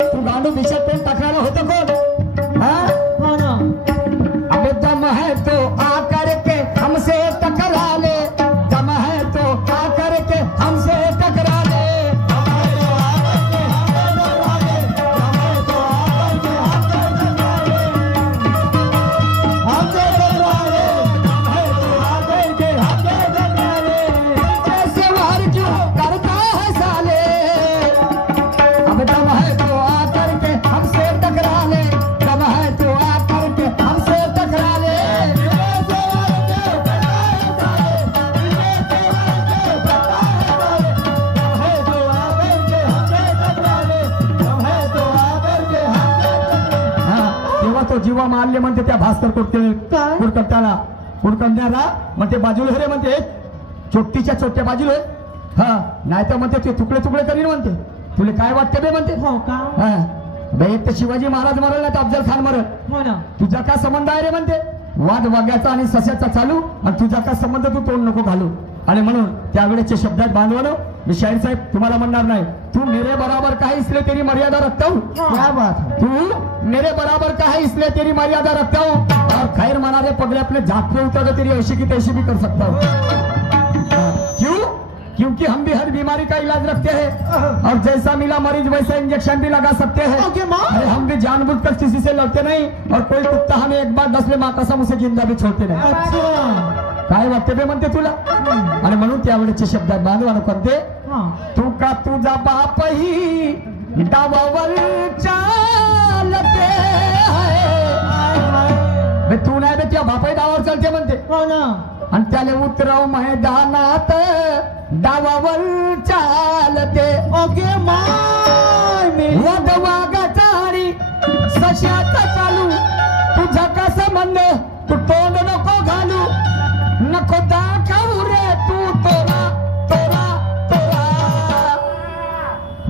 तू गांडू दिशेत पेन टाकणारा होतं कोण? हो ना. अबे दम है तो आकर के हमसे टकरा ले, दम है तो आकर के हमसे टकरा ले। जीवा मारले म्हणते त्या भास्कर कुडकट्याला कुडकट्याला म्हणते बाजूला रे म्हणते चोट्टीच्या चोट्या बाजूला हा नाही तर म्हणते ते तुकडे तुकडे करीन म्हणते. तुला काय वाटते बे म्हणते? हो का? हा बे एक तर शिवाजी महाराज मरल नाही तर अफजल खान मरल. हो ना. तुझा काय संबंध आहे रे म्हणते? वाद वाग्याचा आणि सस्याचा चालू आणि तुझा काय संबंध? तू तोंड नको घालू. आणि म्हणून त्यावेळेचे शब्दात बांधवानो मी शाहीर साहेब तुम्हाला म्हणणार नाही तू मेरे बराबर का है इसलिए तेरी मर्यादा रखता हूँ. क्या बात है? तू मेरे बराबर का है इसलिए तेरी मर्यादा रखता हूँ और खैर मनारे पगले अपने जात पे उतर तो तेरी ऐसी की तैसी भी कर सकता हूँ. क्यों? क्योंकि हम भी हर बीमारी का इलाज रखते हैं और जैसा मिला मरीज वैसा इंजेक्शन भी लगा सकते हैं. अरे हम भी जानबूझकर किसी से लड़ते नहीं और कोई कुत्ता हमें एक बार 10 माँ कसम उसे जिंदा भी छोड़ते नहीं. काय वाटते बे म्हणते तुला? आणि म्हणून त्यावेळेचे शब्दात बांधवानं करते तू का तुझा बापही डावावर चालते है. तू नाही बे तुझ्या बापही डावावर चालते म्हणते. हो ना. आणि त्याला उतरव मैदानात डावावर चालते. ओके माय वाद वागाचा आणि सश्याचा चालू तुझा का संबंध? तू तोंड नको घालू नको दाखवू रे तू तोरा तोरा तोरा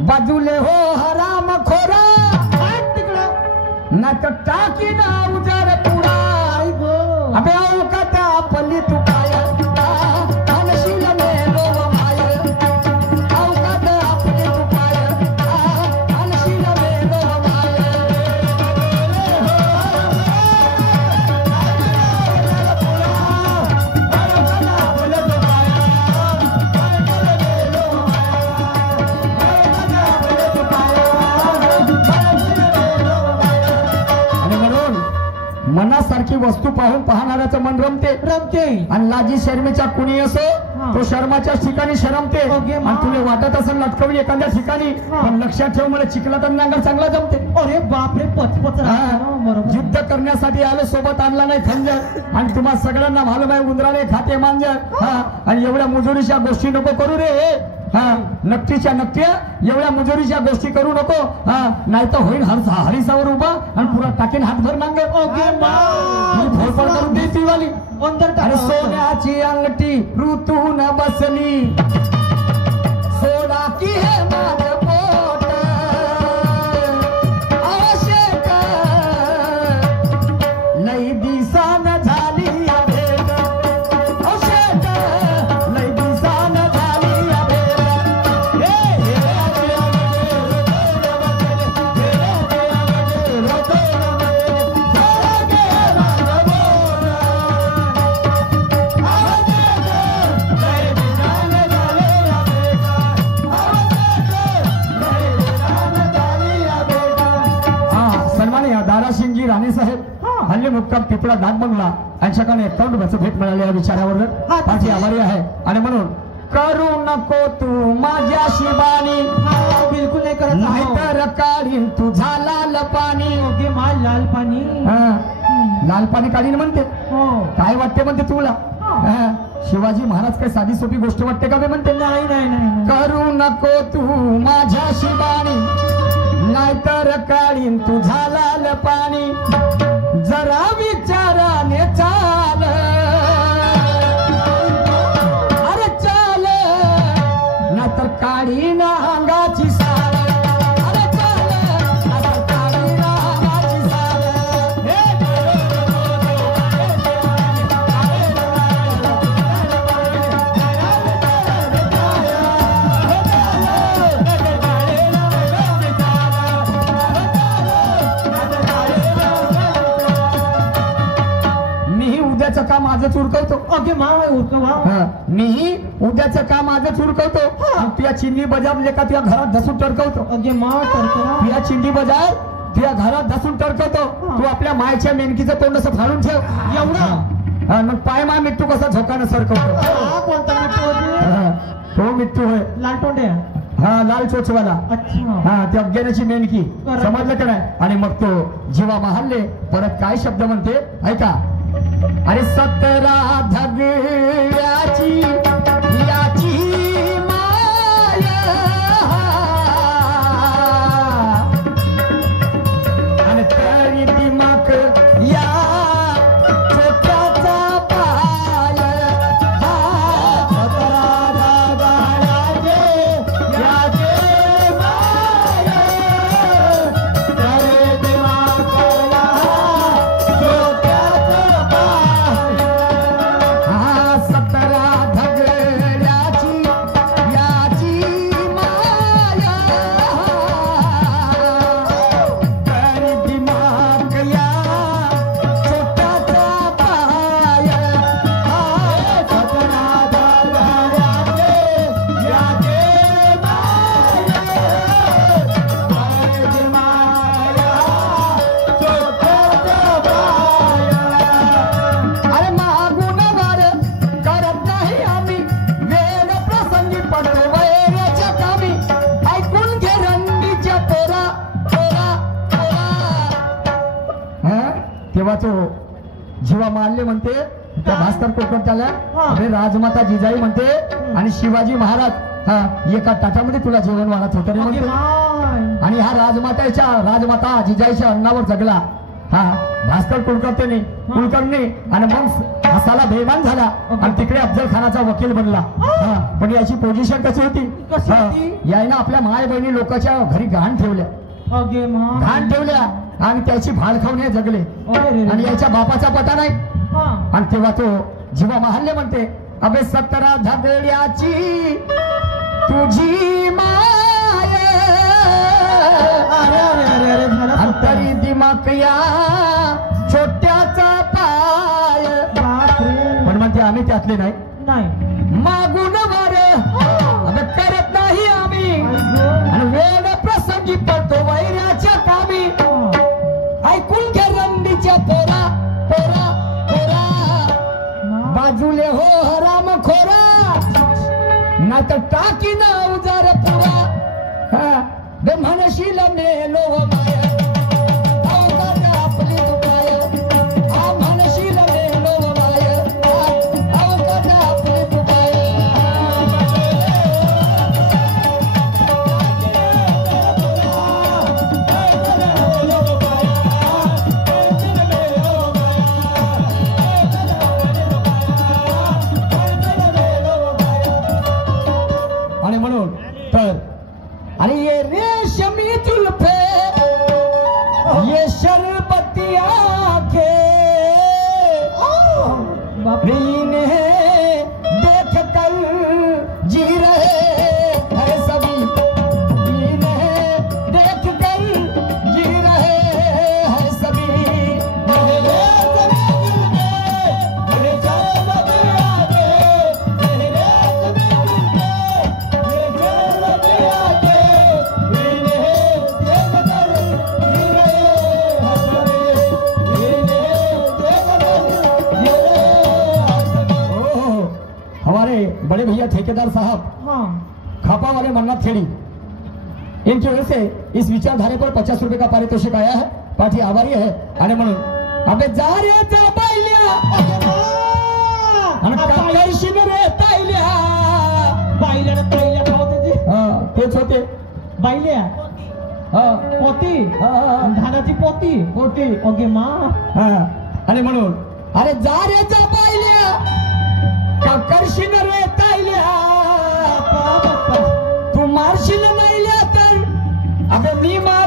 बाजूले हो हराम खोरा ना तर टाकी ना उजार पुरा. अबे अवकात आपली तू काय आणशील मेलो माय अवकात आपली तू काय आणशील मेलो माय. मनासारखी वस्तू पाहून पाहणाऱ्याचं मन रमते आणि लाजी शर्मेच्या कुणी असो तो शर्माच्या ठिकाणी शरमते. आणि तुला वाटत असं लटकवली एखाद्या ठिकाणी पण लक्षात ठेव मला चिखला तर नांगर चांगला जमते. अरे बापरे पचपच. युद्ध करण्यासाठी आलो सोबत आणला नाही खंजर आणि तुम्हाला सगळ्यांना मालूम आहे उंदराने खाते मांजर. आणि एवढ्या मुजुरीच्या गोष्टी नको करू रे. नक्कीच्या नक्की एवढ्या मुजुरीच्या गोष्टी करू नको. नाही तर होईल हरिसावर उभा आणि पुरा टाकेन हातभर मांग. फोडफोड करून दे ती वाली. अरे सोन्याची अंगठी ऋतून बसली सोडा की हे माझं पोट आवश्यक लई दिसान झाली भेट आवश्यक लई दिसान झाली दारासिंगजी राणे साहेब हल्ली मुक्काम पिपळा नाग बंगला यांच्याकडे 51 वर्ष भेट मिळाली या विचारावर माझी आभारी आहे. आणि म्हणून करू नको तू माझ्या शिबानी बिलकुल नाही करत नाही तर काढीन तुझा लाल पाणी. ओके माय लाल पाणी. लाल पाणी काढीन म्हणते. काय वाटते म्हणते तुला? शिवाजी महाराज काय साधी सोपी गोष्ट वाटते का बे म्हणते? नाही नाही नाही. करू नको तू माझ्या शिबानी नाहीतर काढीन तुझा लाल पाणी. जरा विचाराने चाल अरे चाल नाहीतर काढीन अंगाची साल. अरे चाल नाहीतर काढीन अंगाची साल. आजच उरकवतो. अगे मा उरकवा. मीही उद्याचं काम आजच उरकवतो. तुझ्या चिंदी बजावले का तुझ्या घरात धसून टरकवतो. अगे मा टरकवा. तुझ्या चिंदी बजाव तुझ्या घरात धसून टरकवतो. तू आपल्या मायच्या मेनकीचं तोंड असं फाडून ठेव. एवढा मग पाय मा मिट्टू कसा झोकानं सरकवतो. कोणता मिठू होती? तो मिट्टू होय. लाल तोंडे. हा लाल चोचवाला. अच्छा. हा ते अफगाण्याची मेनकी समजलं का नाही. आणि मग तो जीवा महाल्ले परत काय शब्द म्हणते ऐका. अरे 17 धगड्याची याची माया आणि तरी दिमाग या छोट्याचा पाय. 17 धगड्याची याची माया तरी दिमाग या 17 धगड्याची याची माया तरी दिमाग या छोट्याचा पाय. 17 धगड्याची याची माया तरी दिमाग या छोट्याचा पाय. अरे मागून वर करत नाही आम्ही वेळ प्रसंगी पडतो वैऱ्याच्या कामी. ऐकून घे रंडीच्या पोरा पोरा पोरा. तेव्हा तो जीवा मारले म्हणते त्या भास्कर कोकणच्याला. अरे राजमाता जिजाई म्हणते आणि शिवाजी महाराज एका ताटामध्ये तुला जेवण वाढत होतं रे अगे म्हणते. माय. आणि हा राजमाता जिजाईच्या अन्नावर जगला. हा भास्कर कुलकर्णी आणि मग हसाला बेमान झाला आणि तिकडे अफजल खानाचा वकील बनला. पण याची पोझिशन कशी होती. कशी होती? यायनं आपल्या माय बहिणी लोकांच्या घरी घाण ठेवल्या. अगे मा. घाण ठेवल्या आणि त्याची भाड खाऊन हे जगले. आणि याच्या बापाचा पता नाही. आणि तेव्हा तो जीवा महाल्ले म्हणते अबे 17 धगड्याची तुझी माय अरे अरे अरे अरे झालं अंतरी दिमाग या छोट्याचा पाय. बापरे. पण म्हणते आम्ही त्यातले नाही. नाही. मागून वर आता करत नाही आम्ही आणि वेळ प्रसंगी पडतो वैऱ्याच्या कामी. ऐकून घे रंडीच्या पोरा पोरा पोरा. बाजूले हो हराम खोरा नाही तर टाकी ना उजार पुरा. बे म्हणशील मेलो माया अवघात आपली दुखाय. म्हणशील मेलो माया अवघात आपली दुखाय. आणि म्हणून तर अरे ये रेशमी जुल्फे ये शरबती आंखें इन्हें देख कर जी रहे हैं सभी. इन्हें देख कर जी रहे हैं सभी. हमारे बड़े भैया ठेकेदार साहब खापा वाले मन्नत खेड़ी इनकी वजह से इस विचारधारे पर 50 रुपए का पारितोषिक आया है. पार्टी आभारी है. आणि म्हणून अबे जा रे जा पाहिल्या आणि काळशीन रे पाहिल्या. बायल्या बायल्या का होते ते? तेच होते बायल्या. पोती. धानाची पोती. होती. अगे मा. आणि म्हणून अरे जा रे जा पाहिल्या का करशील रे ताईल्या. तू मारशील नाहील्या तर अबे मी मार